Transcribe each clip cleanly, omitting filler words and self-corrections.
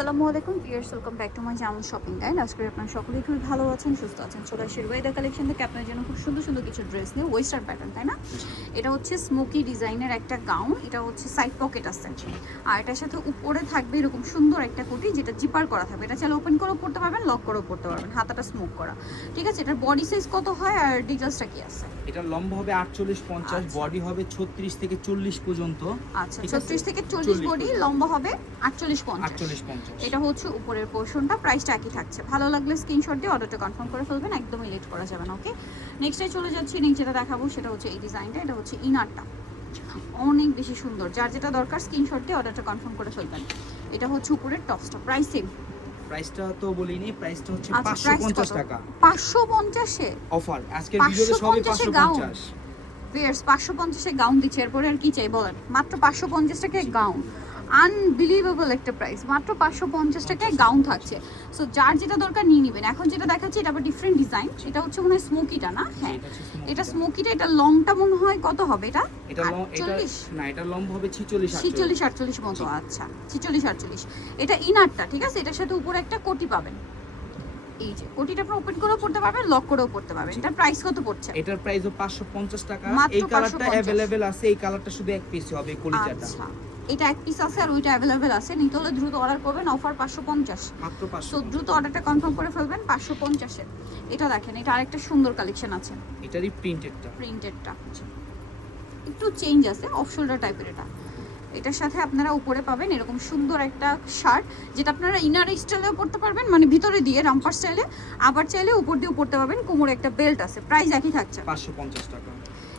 আসসালামু আলাইকুম viewers, welcome back to my channel shopping guide. আজকে আপনারা সকলেই খুবই ভালো আছেন, সুস্থ আছেন। চলে আসি রুবাইদা কালেকশন থেকে আপনার জন্য খুব সুন্দর সুন্দর কিছু ড্রেস নিয়ে, ওয়েস্টার্ন প্যাটার্ন, তাই না? এটা হচ্ছে স্মোকি ডিজাইনের একটা গাউন, এটা হচ্ছে সাইড পকেট আছে আর এটার সাথে উপরে থাকবে এরকম সুন্দর একটা কোটি যেটা জিপার করা থাকবে। এটা চাইলে ওপেন করেও পড়তে পারবেন, লক করেও পড়তে পারবেন, হাতাটা স্মোক করা। ঠিক আছে, এটার বডি সাইজ কত হয় আর ডিটেইলসটা কি আছে? এটা লম্বা হবে 48-50, বডি হবে 36 থেকে 40 পর্যন্ত। আচ্ছা, 36 থেকে 40 বডি, লম্বা হবে 48-50। 48-50 এটা হচ্ছে উপরের পোরশনটা, প্রাইসটা একই থাকছে। ভালো লাগলে স্ক্রিনশট দিয়ে অর্ডারটা কনফার্ম করে ফেলবেন, একদমই লেট করা যাবে না। ওকে, নেক্সটে চলে যাচ্ছি। নেক্সট যেটা দেখাবো সেটা হচ্ছে এই ডিজাইনটা। এটা হচ্ছে ইনারটা, অনেক বেশি সুন্দর। যার যেটা দরকার স্ক্রিনশট দিয়ে অর্ডারটা কনফার্ম করে ফেলবেন। এটা হচ্ছে উপরের টপসটা, প্রাইস সেম। প্রাইসটা তো বলিনি, প্রাইসটা হচ্ছে আচ্ছা, 550 টাকা 550 এ অফার। আজকের ভিডিওতে সবই 550। ভিউয়ার্স 550 এ গাউন দিচ্ছে, এরপরে আর কি চাই বলেন? মাত্র 550 টাকায় গাউন, আনবিলিভেবল একটা প্রাইস। মাত্র 550 টাকায় গাউন থাকছে। সো যার যেটা দরকার নিয়ে নেবেন। এখন যেটা দেখাচ্ছি এটা আবার ডিফারেন্ট ডিজাইন। এটা হচ্ছে মনে হয় স্মোকিটা, না? হ্যাঁ, এটা স্মোকিটা। এটা লংটা মনে হয় কত হবে? এটা এটা না, এটা লম্বা হবে 46-48 মতো। আচ্ছা, 46-48। এটা ইনারটা, ঠিক আছে? এটার সাথে উপরে একটা কোটি পাবেন। এই যে কোটিটা আপনি ওপেন করেও পড়তে পারবেন, লক করেও পড়তে পারবেন। এটার প্রাইস কত পড়ছে? এটার প্রাইসও 550 টাকা। মাত্র এই কালারটা 550 अवेलेबल আছে, এই কালারটা শুধু এক পিস হবে, কলিজাটা। আচ্ছা, এটা এক পিস আছে আর ওইটা अवेलेबल আছে। নিতে হলে দ্রুত অর্ডার করবেন, অফার 550, মাত্র 500। সো দ্রুত অর্ডারটা কনফার্ম করে ফেলবেন 550 এ। এটা দেখেন, এটা আরেকটা সুন্দর কালেকশন আছে, এটারই প্রিন্টেডটা। একটু চেঞ্জ আছে, অফ শোল্ডার টাইপের। এটার সাথে আপনারা উপরে পাবেন এরকম সুন্দর একটা শার্ট, যেটা আপনারা ইনার স্টাইলেও পরতে পারবেন, মানে ভিতরে দিয়ে রামপার স্টাইলে, আবার চাইলে উপর দিয়েও পরতে পারবেন। কোমরে একটা বেল্ট আছে, প্রাইস একই থাকছে 550 টাকা।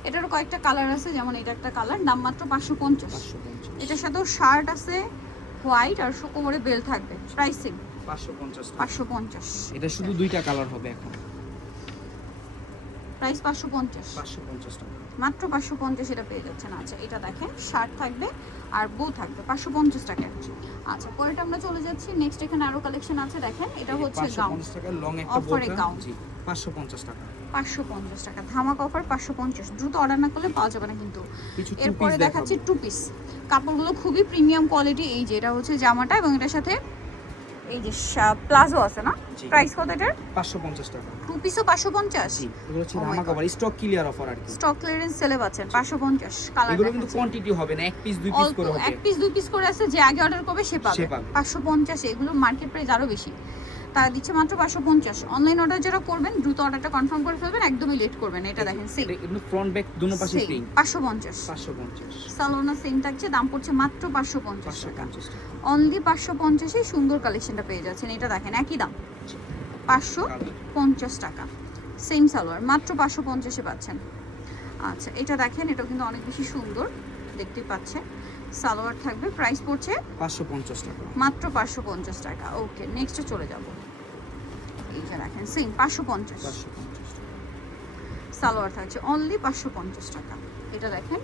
এটারও কয়েকটা কালার আছে, যেমন এটা একটা কালার, দাম মাত্র 550। 550। এটার সাথেও শার্ট আছে হোয়াইট আর কোমরে বেল্ট থাকবে, প্রাইস সেম 550 টাকা। 550। এটা শুধু দুইটা কালার হবে এখন। প্রাইস 550, 550 টাকা মাত্র 550 এটা পেয়ে যাচ্ছেন। আচ্ছা, এটা দেখেন, শার্ট থাকবে আর বউ থাকবে 550 টাকায়। আচ্ছা, পরেরটা আমরা চলে যাচ্ছি। নেক্সট এখানে আরো কালেকশন আছে, দেখেন। এটা হচ্ছে গাউন, 550 টাকা, লং একটা অফারে বোরকা। গাউন। জি, 550 টাকা। 550 টাকা ধামাকা অফার, 550। দ্রুত অর্ডার না করলে পাওয়া যাবে না কিন্তু। কিছু টু এরপরে পিস দেখাচ্ছি টু পিস। কাপড়গুলো খুবই প্রিমিয়াম কোয়ালিটি। এই যে এটা হচ্ছে জামাটা, এবং এটার সাথে এই যে প্লাজো আছে, না? প্রাইস কত এটার? 550 টাকা। টু পিসও 550। জি, এগুলো হচ্ছে Oh my ধামাকা God. Offer, stock clear offer আর কি। স্টক ক্লিয়ারেন্স সেলে পাচ্ছেন 550। কালার এগুলো কিন্তু কোয়ান্টিটি হবে না, এক পিস দুই পিস অল্প, করে হবে। এক পিস দুই পিস করে আছে, যে আগে অর্ডার করবে সে পাবে। 550 এগুলো মার্কেট প্রাইস আরো বেশি, তারা দিচ্ছে মাত্র 550। অনলাইন অর্ডার যারা করবেন দ্রুত অর্ডারটা কনফার্ম করে ফেলবেন, একদমই লেট করবেন। এটা দেখেন, সেম এগুলো ফ্রন্ট ব্যাক দুনো পাশে প্রিন্ট। 550। 550। সালোনা সেম থাকছে, দাম পড়ছে মাত্র 550 টাকা। 550 টাকা। অনলি 550 এ সুন্দর কালেকশনটা পেয়ে যাচ্ছেন। এটা দেখেন, একই দাম 550 টাকা। সেম সালোয়ার, মাত্র 550 এ পাচ্ছেন। আচ্ছা, এটা দেখেন, এটা কিন্তু অনেক বেশি সুন্দর, দেখতেই পাচ্ছেন। সালোয়ার থাকবে, প্রাইস পড়ছে 550 টাকা। মাত্র 550 টাকা। ওকে, নেক্সটে চলে যাব। এই যে দেখেন, সেম 550। 550 টাকা। সালোয়ার থাকছে অনলি 550 টাকা। এটা দেখেন,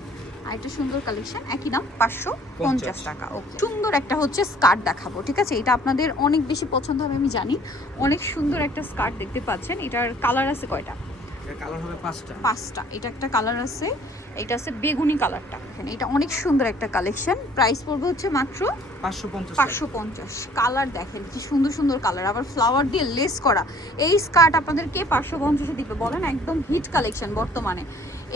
আরেকটা সুন্দর কালেকশন, একই দাম 550 টাকা। ওকে, সুন্দর একটা হচ্ছে স্কার্ট দেখাবো, ঠিক আছে? এটা আপনাদের অনেক বেশি পছন্দ হবে আমি জানি। অনেক সুন্দর একটা স্কার্ট দেখতে পাচ্ছেন। এটার কালার আছে কয়টা? এর কালার হবে 5টা। 5টা। এটা একটা কালার আছে, এটা আছে বেগুনি কালারটা। এখানে এটা অনেক সুন্দর একটা কালেকশন। প্রাইস পড়বে হচ্ছে মাত্র 550 টাকা। 550। কালার দেখেন কি সুন্দর সুন্দর কালার, আবার ফ্লাওয়ার দিয়ে লেস করা। এই স্কার্ট আপনাদেরকে 550 দিবে বলেন? একদম হিট কালেকশন বর্তমানে।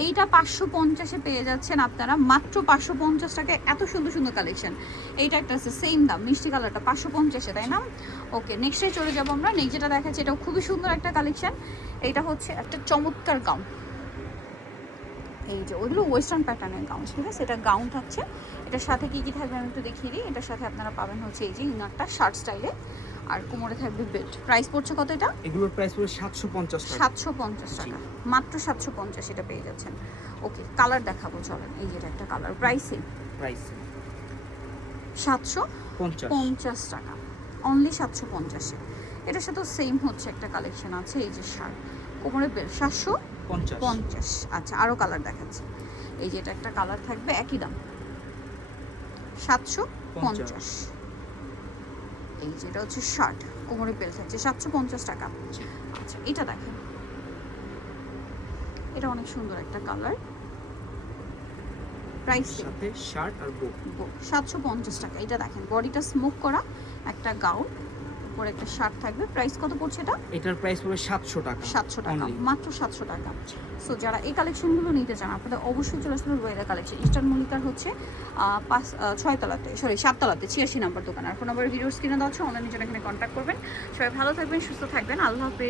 এইটা 550 পেয়ে যাচ্ছেন আপনারা মাত্র 550 টাকায়। এত সুন্দর সুন্দর কালেকশন। এইটা একটা আছে সেম দাম, মিষ্টি কালারটা 550, তাই না? ওকে, নেক্সটে চলে যাবো আমরা। নেক্সট যেটা দেখাচ্ছি এটাও খুবই সুন্দর একটা কালেকশন। এইটা হচ্ছে একটা চমৎকার গাউন। এই যে ওইগুলো ওয়েস্টার্ন প্যাটার্নের গাউন, ঠিক আছে? এটা গাউন থাকছে। এটার সাথে কি কি থাকবে আমি একটু দেখিয়ে দিই। এটার সাথে আপনারা পাবেন হচ্ছে এই যে ইনারটা শার্ট স্টাইলে, আর কোমরে থাকবে বেল্ট। প্রাইস পড়ছে কত এটা? এগুলোর প্রাইস পড়বে 750 টাকা। 750 টাকা, মাত্র 750 এটা পেয়ে যাচ্ছেন। ওকে, কালার দেখাবো চলেন। এই যে এটা একটা কালার, প্রাইসিং প্রাইস 750 টাকা, অনলি 750 এ। এটার সাথেও সেম হচ্ছে একটা কালেকশন আছে, এই যে শার্ট, কোমরে বেল্ট, 750। আচ্ছা, আরও কালার দেখাচ্ছি। এই যে এটা একটা কালার থাকবে, একই দাম 750। এই যে এটা হচ্ছে শার্ট, কোমরে বেল্ট থাকছে 750 টাকা। আচ্ছা, এটা দেখেন, এটা অনেক সুন্দর একটা কালার। প্রাইস সাথে শার্ট আর বো 750 টাকা। এটা দেখেন, বডিটা স্মোক করা, একটা গাউন, উপরে একটা শার্ট থাকবে। প্রাইস কত পড়ছে এটা? এটার প্রাইস পড়বে 700 টাকা। 700 টাকা, Only। মাত্র 700 টাকা। সো যারা এই কালেকশনগুলো নিতে চান আপনাদের অবশ্যই চলে আসবেন রুয়েদা কালেকশন, ইস্টার্ন মল্লিকার হচ্ছে 6 তলাতে, সরি 7 তলাতে, 86 নাম্বার দোকান। আর ফোন নাম্বার ভিডিওর স্ক্রিনে দেওয়া আছে, অনলাইনে জন্য এখানে কন্ট্যাক্ট করবেন। সবাই ভালো থাকবেন, সুস্থ থাকবেন, আল্লাহ হাফেজ।